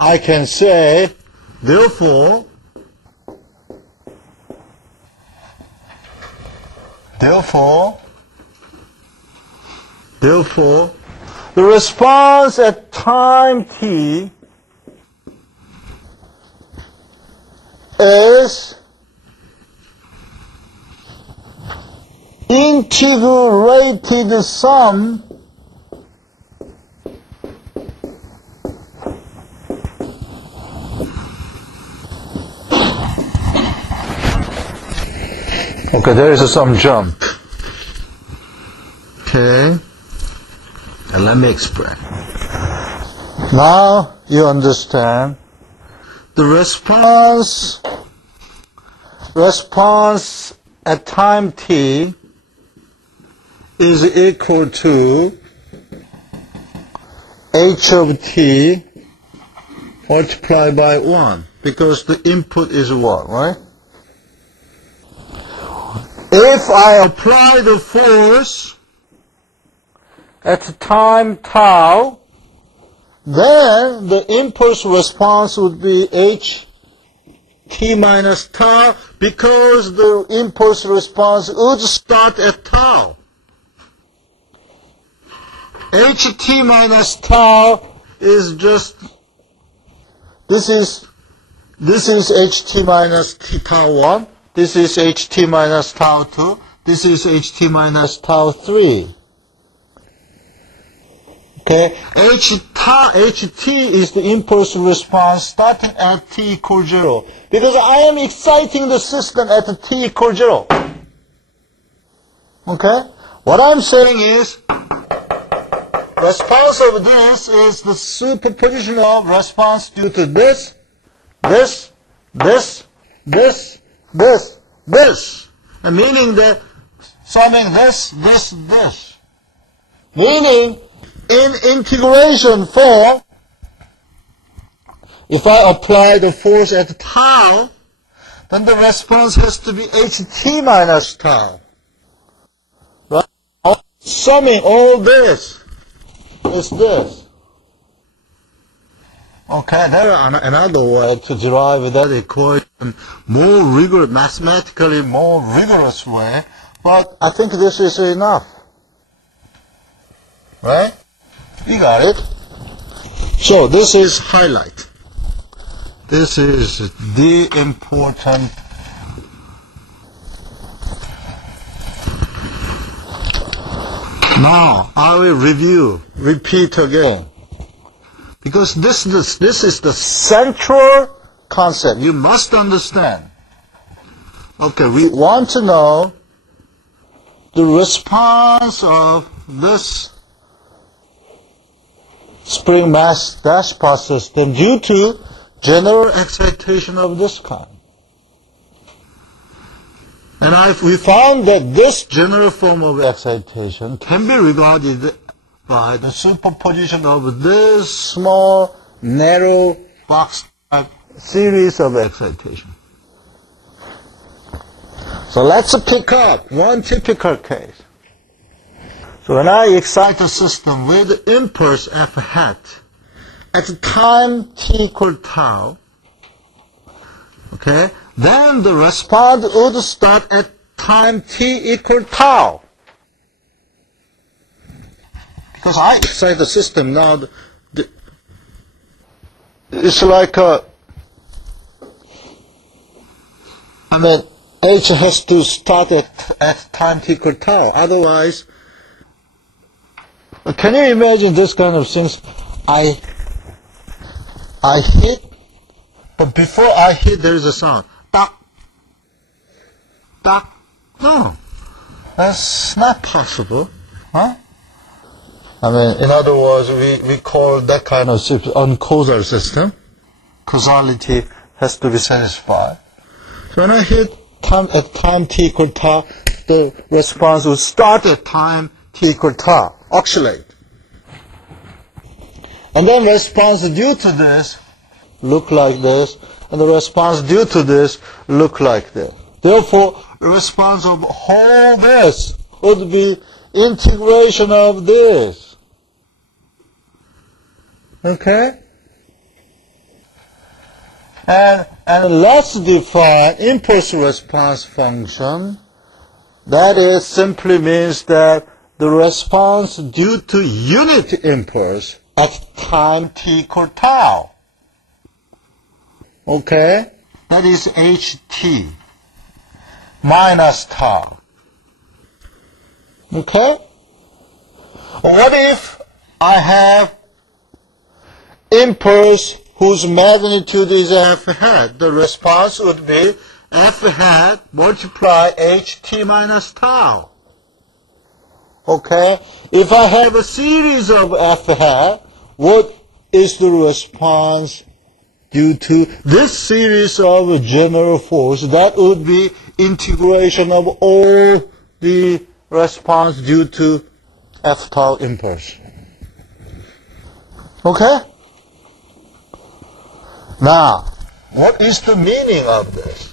I can say, therefore, the response at time t is integrated sum okay, there is some jump. Okay, and let me explain. Now you understand. The response at time t is equal to h of t multiplied by 1, because the input is 1, right? If I apply the force at time tau, then the impulse response would be h t minus tau, because the impulse response would start at tau. H t minus tau is just, this is h t minus tau 1, this is h t minus tau 2, this is h t minus tau 3. Okay, h t is the impulse response starting at t equals 0, because I am exciting the system at t equals 0. Okay, what I'm saying is, response of this is the superposition of response due to this, and meaning that summing this. Meaning, in integration form, if I apply the force at tau, then the response has to be ht minus tau. Right? Summing all this is this. Okay, there are another way to derive that equation, mathematically more rigorous way, but I think this is enough. Right? You got it? So this is highlight. This is the important. Now I will repeat again. Because this is the central concept. You must understand. Okay, we want to know the response of this spring mass dashpot system due to general excitation of this kind. And we found that this general form of excitation can be regarded by the superposition of this small, narrow box-type series of excitation. So let's pick up one typical case. So when I excite a system with impulse f hat at time t equal tau, okay, then the response would start at time t equal tau. Because I excite the system now, it's like h has to start at time t equal tau. Otherwise, can you imagine this kind of things? I hit, but before I hit, there is a sound. Tak, tak. No, that's not possible, huh? In other words, we call that kind of system uncausal system. Causality has to be satisfied. So when I hit at time t equal tau, the response will start at time t equal tau, oscillate. And then response due to this look like this, and the response due to this look like this. Therefore, the response of all this would be integration of this. Okay? And let's define impulse response function. That is simply means that the response due to unit impulse at time t equal tau. Okay? That is ht minus tau. Okay? What if I have impulse whose magnitude is f hat? The response would be f hat multiply ht minus tau. Okay? If I have a series of f hat, what is the response due to this series of general force? That would be integration of all the response due to f tau impulse. Okay? Now, what is the meaning of this?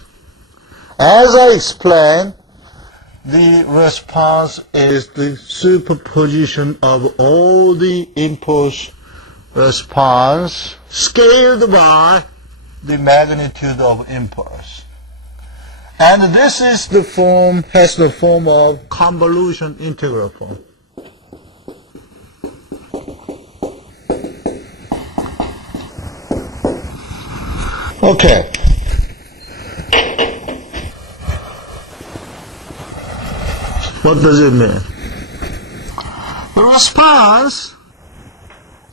As I explained, the response is the superposition of all the impulse response scaled by the magnitude of impulse. And this is the form, has the form of convolution integral form. Okay. What does it mean? The response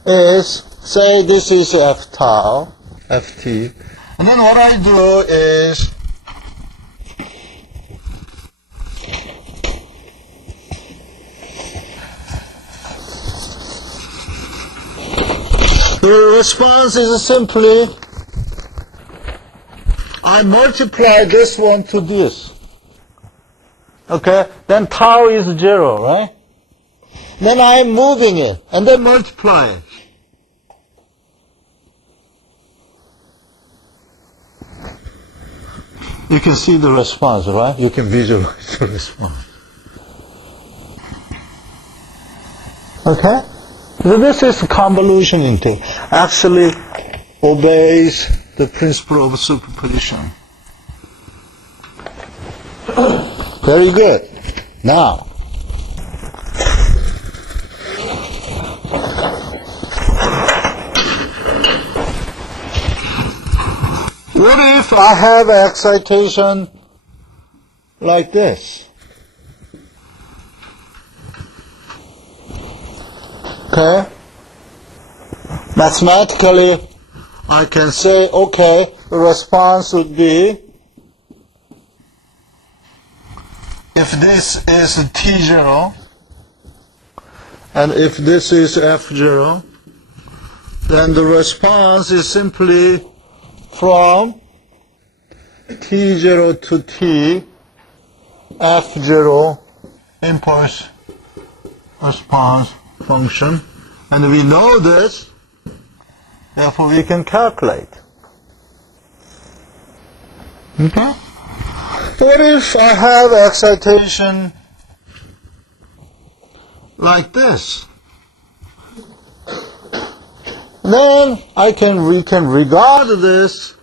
is, say this is f tau, ft, and then what I do is the response is simply I multiply this one to this. Okay? Then tau is 0, right? Then I am moving it, and then multiply it. You can see the response, right? You can visualize the response. Okay? So this is convolution integral. Actually obeys the principle of superposition. Very good. Now, what if I have excitation like this? Okay? Mathematically, I can say, okay, the response would be, if this is T0, and if this is F0, then the response is simply from T0 to T, F0 impulse response function. And we know this, therefore we can calculate. Okay? What if I have excitation like this? Then we can regard this.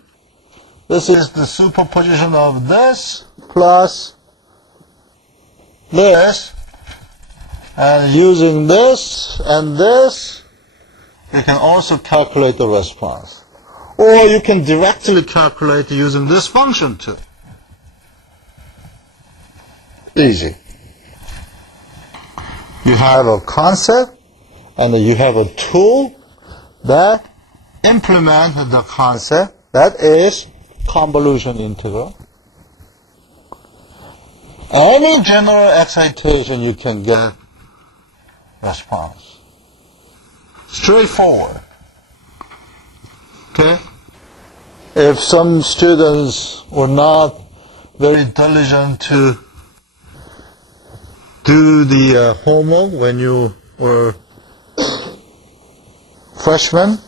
This is the superposition of this plus this. And using this and this, you can also calculate the response. Or you can directly calculate using this function too. Easy. You have a concept and you have a tool that implement the concept. That is convolution integral. Any general excitation you can get response. Straightforward. Okay? If some students were not very diligent to do the homework when you were freshmen,